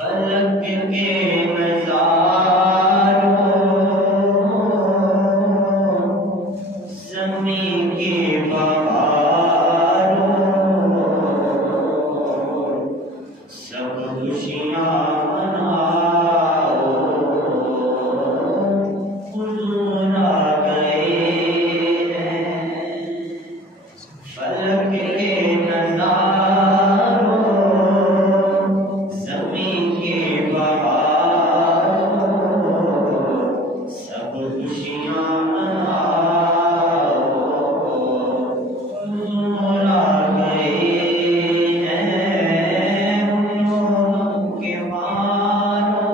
फलक के नजारों ज़मीं के बहारों सब खुशियाँ मनाओ, हुजूर आ गए हैं। फलक के नजारों ज़मीं के बहारों सब खुशियाँ मनाओ, हुजूर आ गए हैं। उम्मतों के मानो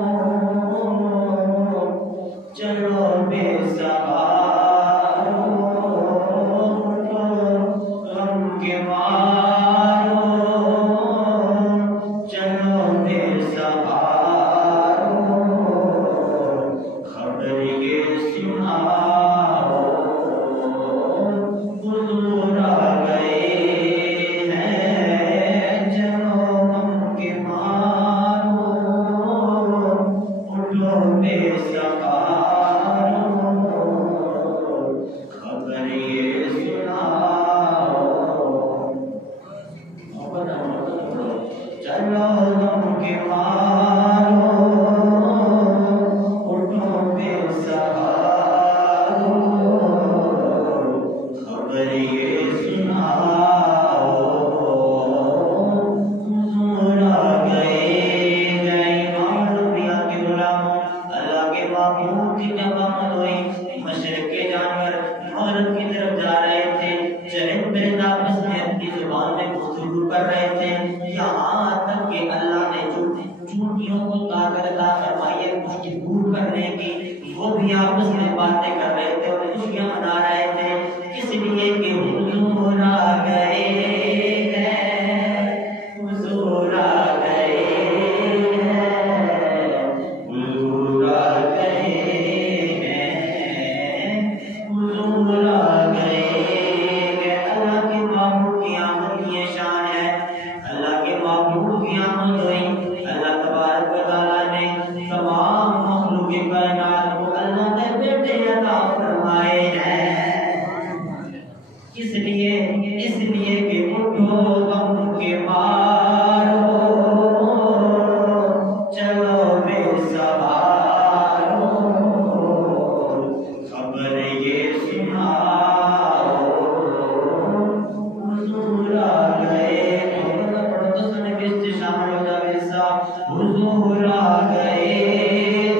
चलो बेसहारो, गम के मारो चलो बेसहारो, खबर ये सुनाओ, हुजूर आ गए हैं। चलो गम के मारो उठो बेसहारो, खबर ये सुनाओ। चलो गम के मारो उठो बेसहारो, खबर ये सुनाओ, हुजूर आ गए हैं। इमाम अम्बिया के गुलामों, अल्लाह के महबूब की जब आमद हुई, मशरिक़ के जानवर मगरिब की तरफ जा रहे थे। चरिंद परिंद आपस में अपनी जुबान में गुफ्तगू कर रहे थे। यहाँ तक कि अल्लाह ने जो चूंटियों को ताकत अता फरमाई है गुफ्तगू करने की, वो भी आपस में बातें कर रहे थे और खुशियाँ मना रहे थे, इसलिए कि हुजूर आ गए हैं, हुजूर आ गए हैं, हुजूर आ गए हैं, हुजूर आ गए हैं। अल्लाह के महबूब की आमद की ये शान है। अल्लाह के महबूब की आमद हुई, अल्लाह तबारक व तआला ने तमाम मखलूक़ कायनात को अल्लाह ने बेटे अता फरमाए हैं। इसलिए कि उठो गम के मारो चलो बेसहारो, खबर ये सुनाओ, हुजूर आ गए। पढ़ो तो सुने बेस्ते शामिल हो जावे सा, हुजूर आ गए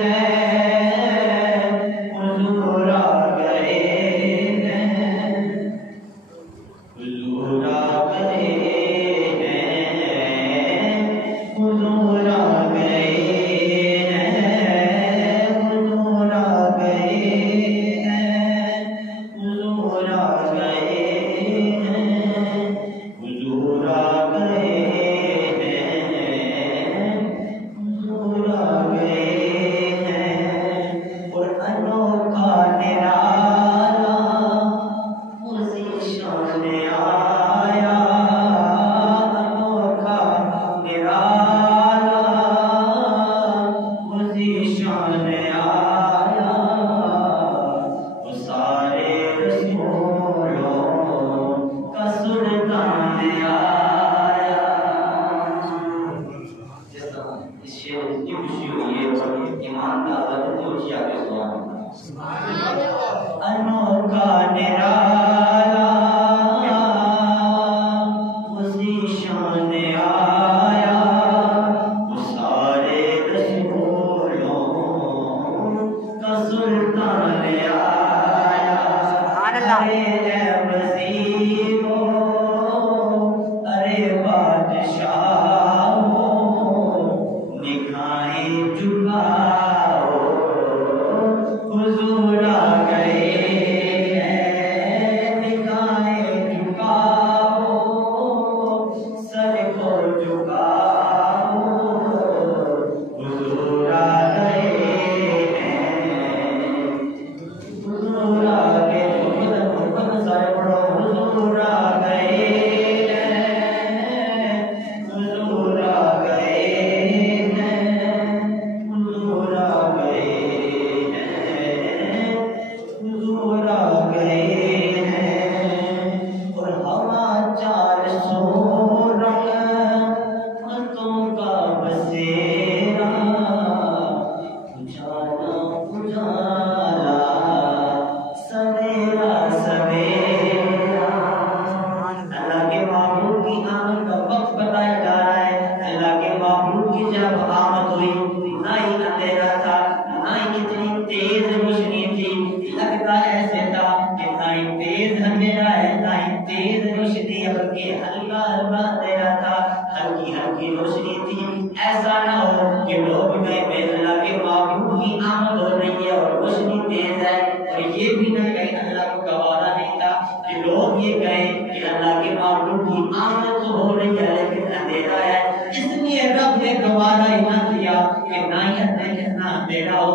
हैं, हुजूर आ गए हैं, हुजूर आ गए हैं, हुजूर आ गए हैं, हुजूर आ गए हैं, हुजूर आ गए हैं, हुजूर आ गए हैं, हुजूर आ गए हैं। और अनोखा निराला उसी शान आया, अनोखा निराला उसी शान आया, वो सारे रसूलों का सुल्तान आया। जिस तरह इस शेर की खुशी हुई है और ईमान का अदब जो किया के अनोखा निराला उसी शान आया, वो सारे रसूलों का सुल्तान आया। अरे वज़ीरो, अरे बादशाहो, निगाहें झुकाओ, हुजूर आ गए हैं, निगाहें का बसेरा, उजाला उजाला सवेरा सवेरा। अल्लाह के महबूब की आमद का वक्त बताया जा रहा है। अल्लाह के महबूब की जब आमद हुई, ना ही अंधेरा था, ना ही इतनी तेज रोशनी थी, लगता ऐसे था कि ना ही तेज अंधेरा है, ना ही तेज रोशनी है, बल्कि हल्का हल्का अंधेरा था, हल्की हल्की रोशनी थी। ऐसा ना हो कि लोग कहें अल्लाह के महबूब की आमद हो रही है और रोशनी तेज है, और ये भी ना कहें अल्लाह को गवारा नहीं था कि लोग ये कहें कि अल्लाह के महबूब की आमद तो हो रही है लेकिन अंधेरा है। इसलिए रब ने गवारा ही ना किया कि ना ही अंधेरा हो,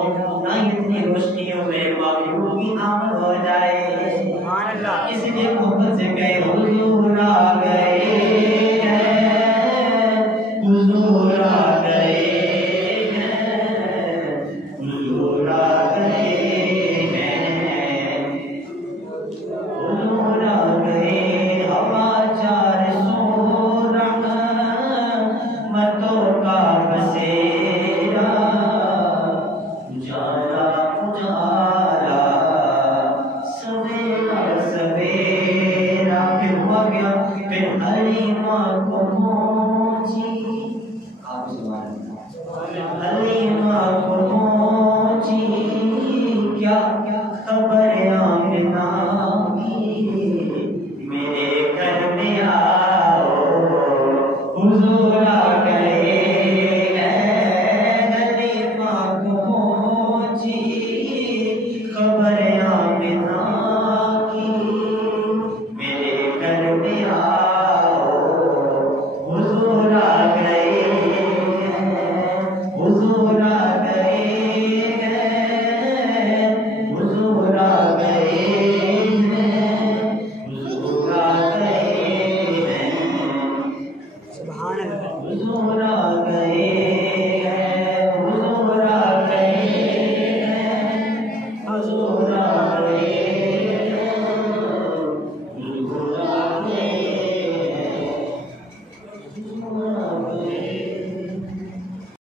ना ही इतनी रोशनी हो, मेरे महबूब की आमद हो जाए। इसलिए मोहब्बत से कहे हुजूर आ गए हैं, हुजूर आ गए हैं, हुजूर आ गए हैं, हुजूर आ गए। हवा चार सो रहमतों का बसेरा, उजाला उजाला सवेरा सवेरा। फिर हुआ क्या, फिर हलीमा को पहुंची, आप हलीमा